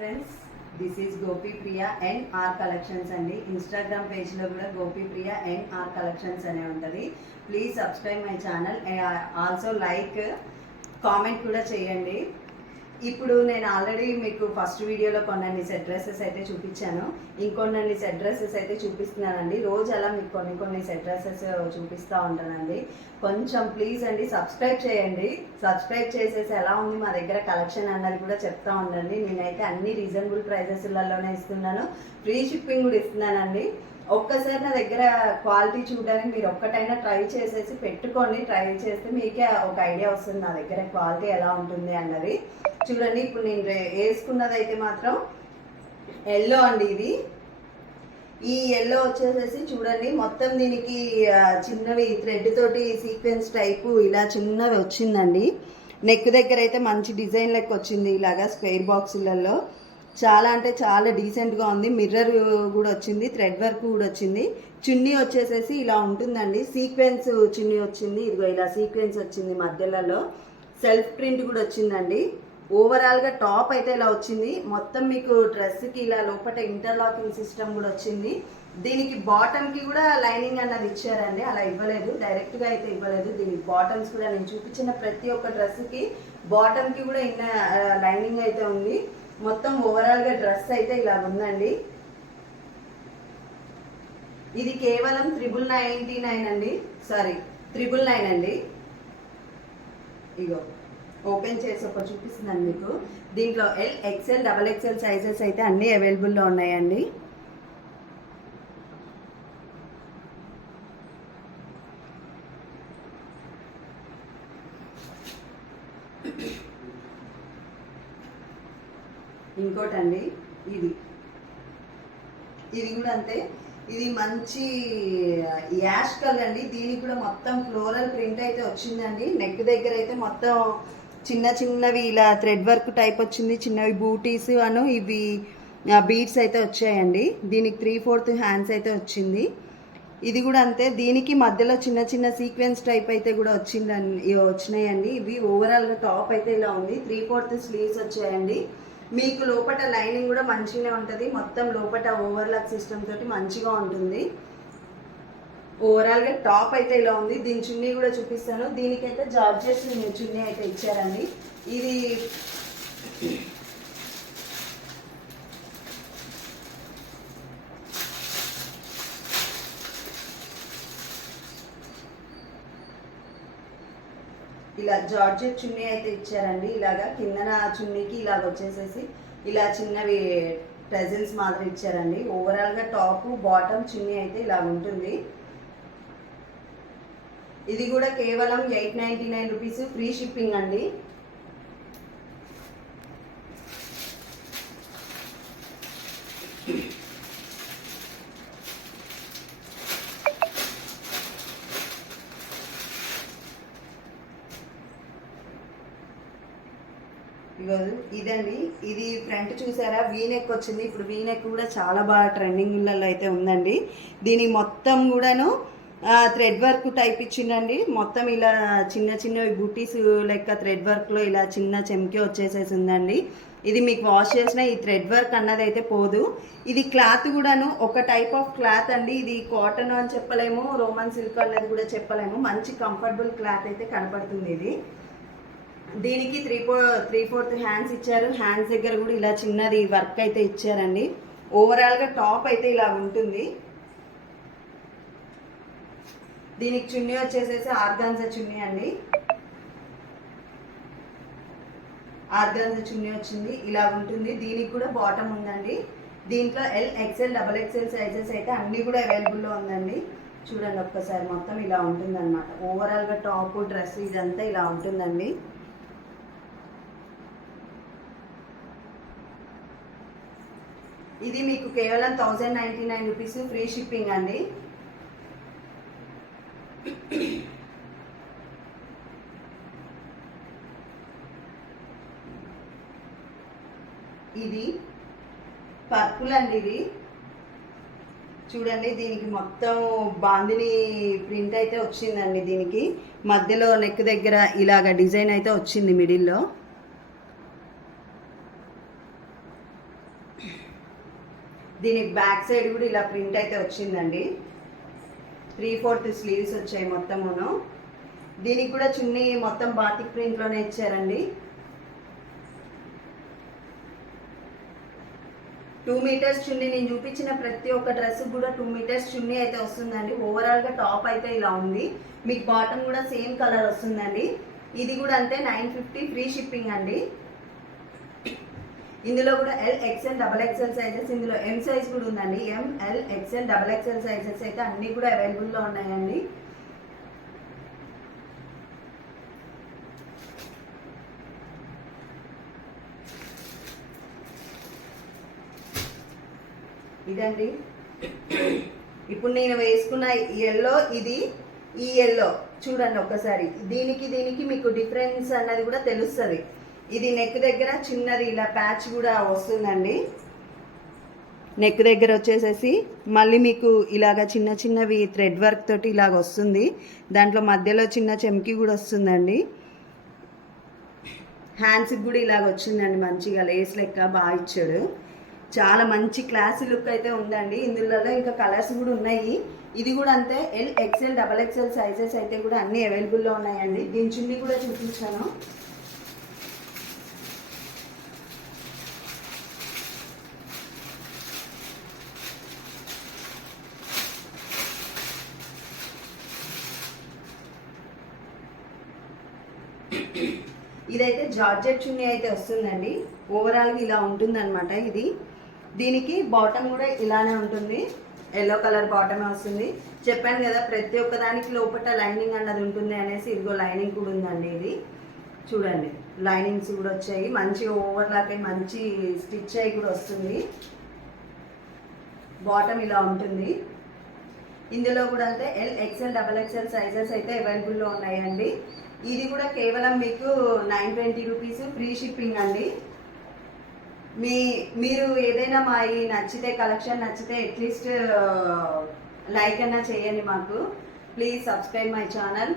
Friends, this is Gopi Priya and R collections అండి. Instagram పేజ్లో కూడా Gopi Priya and R collections అనే ఉంటుంది. Please subscribe my channel, also like, comment కూడా చేయండి. ఇప్పుడు నేను ఆల్రెడీ మీకు ఫస్ట్ వీడియోలో కొన్ని సెట్ డ్రెస్సెస్ అయితే చూపించాను, ఇంకొన్ని సెట్ డ్రెస్సెస్ అయితే చూపిస్తున్నానండి. రోజు అలా మీకు కొన్ని సెట్ డ్రెస్సెస్ చూపిస్తూ ఉంటానండి. కొంచెం ప్లీజ్ అండి సబ్స్క్రైబ్ చేయండి. సబ్స్క్రైబ్ చేసేసి ఎలా ఉంది మా దగ్గర కలెక్షన్ అన్నది కూడా చెప్తా ఉండండి. నేనైతే అన్ని రీజనబుల్ ప్రైజెస్లలోనే ఇస్తున్నాను, ఫ్రీ షిప్పింగ్ కూడా ఇస్తున్నానండి. ఒక్కసారి నా దగ్గర క్వాలిటీ చూడడానికి మీరు ఒక్కటైనా ట్రై చేసేసి పెట్టుకోండి. ట్రై చేస్తే మీకే ఒక ఐడియా వస్తుంది నా దగ్గర క్వాలిటీ ఎలా ఉంటుంది అన్నది. చూడండి, ఇప్పుడు నేను వేసుకున్నది అయితే మాత్రం ఎల్లో అండి. ఈ ఎల్లో వచ్చేసేసి చూడండి, మొత్తం దీనికి చిన్నవి థ్రెడ్ తోటి సీక్వెన్స్ టైపు ఇలా చిన్నవి వచ్చిందండి. నెక్ దగ్గర అయితే మంచి డిజైన్ లెక్క వచ్చింది, ఇలాగా స్క్వేర్ బాక్సులలో. చాలా అంటే చాలా డీసెంట్గా ఉంది. మిర్రర్ కూడా వచ్చింది, థ్రెడ్ వర్క్ కూడా వచ్చింది. చున్నీ వచ్చేసేసి ఇలా ఉంటుందండి, సీక్వెన్స్ చున్నీ వచ్చింది. ఇదిగో ఇలా సీక్వెన్స్ వచ్చింది, మధ్యలలో సెల్ఫ్ ప్రింట్ కూడా వచ్చిందండి. ఓవరాల్గా టాప్ అయితే ఇలా వచ్చింది. మొత్తం మీకు డ్రెస్కి ఇలా లోపల ఇంటర్లాకింగ్ సిస్టమ్ కూడా వచ్చింది. దీనికి బాటమ్కి కూడా లైనింగ్ అన్నది ఇచ్చారండి, అలా ఇవ్వలేదు, డైరెక్ట్గా అయితే ఇవ్వలేదు. దీనికి బాటమ్స్ కూడా నేను చూపించిన ప్రతి ఒక్క డ్రెస్కి బాటమ్కి కూడా ఇన్న లైనింగ్ అయితే ఉంది. మొత్తం ఓవరాల్గా డ్రెస్ అయితే ఇలా ఉందండి. ఇది కేవలం 999 అండి, సారీ 999 అండి. ఇగో ఓపెన్ చేసి ఒక చూపిస్తున్నాను మీకు. దీంట్లో ఎల్, ఎక్స్ఎల్, XXL సైజెస్ అయితే అన్నీ అవైలబుల్లో ఉన్నాయండి. ఇంకోటండి, ఇది కూడా అంతే. ఇది మంచి యాష్ కలర్ అండి. దీనికి కూడా మొత్తం ఫ్లోరల్ ప్రింట్ అయితే వచ్చిందండి. నెక్ దగ్గర అయితే మొత్తం చిన్న చిన్నవి ఇలా థ్రెడ్ వర్క్ టైప్ వచ్చింది, చిన్నవి బూటీస్ అను ఇవి బీడ్స్ అయితే వచ్చాయండి. దీనికి 3/4 హ్యాండ్స్ అయితే వచ్చింది. ఇది కూడా అంతే, దీనికి మధ్యలో చిన్న చిన్న సీక్వెన్స్ టైప్ అయితే కూడా వచ్చినాయండి. ఇవి ఓవరాల్గా టాప్ అయితే ఇలా ఉంది. 3/4 స్లీవ్స్ వచ్చాయండి. మీకు లోపల లైనింగ్ కూడా మంచిగానే ఉంటుంది. మొత్తం లోపల ఓవర్లాక్ సిస్టమ్ తోటి మంచిగా ఉంటుంది. ఓవరాల్గా టాప్ అయితే ఇలా ఉంది. దీని చున్నీ కూడా చూపిస్తాను. దీనికైతే జార్జెట్ చున్నీ అయితే ఇచ్చారండి. ఇది ఇలా జార్జెట్ చున్నీ అయితే ఇచ్చారండి. ఇలాగా కిందన చున్నీకి ఇలాగ వచ్చేసేసి ఇలా చిన్నవి టెజిల్స్ మాదిరి ఇచ్చారండి. ఓవరాల్గా టాప్, బాటమ్, చున్నీ అయితే ఇలా ఉంటుంది. ఇది కూడా కేవలం 899 రూపీస్, ఫ్రీ షిప్పింగ్ అండి. ఇదండి, ఇది ఫ్రంట్ చూసారా, వీనెక్ వచ్చింది. ఇప్పుడు వీనెక్ కూడా చాలా బాగా ట్రెండింగ్లలో అయితే ఉందండి. దీని మొత్తం కూడాను థ్రెడ్ వర్క్ టైప్ ఇచ్చిందండి. మొత్తం ఇలా చిన్న చిన్నవి బూటీస్ లెక్క థ్రెడ్ వర్క్లో ఇలా చిన్న చెంకి వచ్చేసేసి ఉందండి. ఇది మీకు వాష్ చేసిన ఈ థ్రెడ్ వర్క్ అన్నది అయితే పోదు. ఇది క్లాత్ కూడాను ఒక టైప్ ఆఫ్ క్లాత్ అండి. ఇది కాటన్ అని చెప్పలేము, రోమన్ సిల్క్ అన్నది కూడా చెప్పలేము. మంచి కంఫర్టబుల్ క్లాత్ అయితే కనపడుతుంది. ఇది దీనికి 3/4 హ్యాండ్స్ ఇచ్చారు. హ్యాండ్స్ దగ్గర కూడా ఇలా చిన్నది వర్క్ అయితే ఇచ్చారండి. ఓవరాల్గా టాప్ అయితే ఇలా ఉంటుంది. దీనికి చున్నీ వచ్చేసేసి ఆర్గాన్జా చున్నీ అండి. ఆర్గాన్జా చున్నీ వచ్చింది, ఇలా ఉంటుంది. దీనికి కూడా బాటమ్ ఉందండి. దీంట్లో ఎల్, XL, XXL సైజెస్ అయితే అన్నీ కూడా అవైలబుల్లో ఉందండి. చూడండి ఒక్కసారి, మొత్తం ఇలా ఉంటుంది అనమాట. ఓవరాల్గా టాప్, డ్రెస్ ఇదంతా ఇలా ఉంటుందండి. ఇది మీకు కేవలం 1099 రూపీస్, ఫ్రీ షిప్పింగ్ అండి. ఇది పర్పుల్ అండి. ఇది చూడండి, దీనికి మొత్తం బాందిని ప్రింట్ అయితే వచ్చిందండి. దీనికి మధ్యలో నెక్ దగ్గర ఇలాగ డిజైన్ అయితే వచ్చింది మిడిల్లో. దీనికి బ్యాక్ సైడ్ కూడా ఇలా ప్రింట్ అయితే వచ్చిందండి. 3/4 స్లీవ్స్ వచ్చాయి మొత్తమును. దీనికి కూడా చున్నీ మొత్తం బాటిక్ ప్రింట్లోనే ఇచ్చారండి. 2 మీటర్స్ చున్నీ, నేను చూపించిన ప్రతి ఒక్క డ్రెస్ కూడా 2 మీటర్స్ చున్నీ అయితే వస్తుందండి. ఓవరాల్గా టాప్ అయితే ఇలా ఉంది. మీకు బాటమ్ కూడా సేమ్ కలర్ వస్తుందండి. ఇది కూడా అంతే 950 ఫ్రీ షిప్పింగ్ అండి. ఇందులో కూడా LXL XXL సైజెస్, ఇందులో M సైజ్ కూడా ఉందండి. ML XL XXL సైజెస్ అయితే అన్నీ కూడా అవైలబుల్లో ఉన్నాయండి. ఇదండి ఇప్పుడు నేను వేసుకున్న ఎల్లో, ఇది ఈ ఎల్లో చూడండి ఒక్కసారి. దీనికి మీకు డిఫరెన్స్ అన్నది కూడా తెలుస్తుంది. ఇది నెక్ దగ్గర చిన్నది ఇలా ప్యాచ్ కూడా వస్తుందండి. నెక్ దగ్గర వచ్చేసేసి మళ్ళీ మీకు ఇలాగ చిన్నవి థ్రెడ్ వర్క్ తోటి ఇలాగ వస్తుంది. దాంట్లో మధ్యలో చిన్న చెమ్కి కూడా వస్తుందండి. హ్యాండ్స్కి కూడా ఇలాగ వచ్చిందండి, మంచిగా లేస్ లెక్క బాగా ఇచ్చాడు. చాలా మంచి క్లాసీ లుక్ అయితే ఉందండి. ఇందులో ఇంకా కలర్స్ కూడా ఉన్నాయి. ఇది కూడా అంతే LXL XXL సైజెస్ అయితే కూడా అన్నీ అవైలబుల్లో ఉన్నాయండి. దీని చున్నీ కూడా చూపించాను. ఇదైతే జార్జెట్ చున్నీ అయితే వస్తుందండి. ఓవరాల్గా ఇలా ఉంటుందన్నమాట. ఇది దీనికి బాటమ్ కూడా ఇలానే ఉంటుంది. ఎల్లో కలర్ బాటమే వస్తుంది. చెప్పాను కదా ప్రతి ఒక్క దానికి లోపల లైనింగ్ అన్నది ఉంటుంది అనేసి. ఇదిగో లైనింగ్ కూడా ఉందండి. ఇది చూడండి, లైనింగ్స్ కూడా వచ్చాయి. మంచిగా ఓవర్లాక్ అయ్యి మంచి స్టిచ్ అయ్యి కూడా వస్తుంది. బాటమ్ ఇలా ఉంటుంది. ఇందులో కూడా అయితే LXL XXL సైజెస్ అయితే అవైలబుల్లో ఉన్నాయండి. ఇది కూడా కేవలం మీకు 920 రూపీస్ ఫ్రీ షిప్పింగ్ అండి. మీరు ఏదైనా మా ఈ నచ్చితే, కలెక్షన్ నచ్చితే అట్లీస్ట్ లైక్ అన్నా చేయండి మాకు. Please subscribe my channel.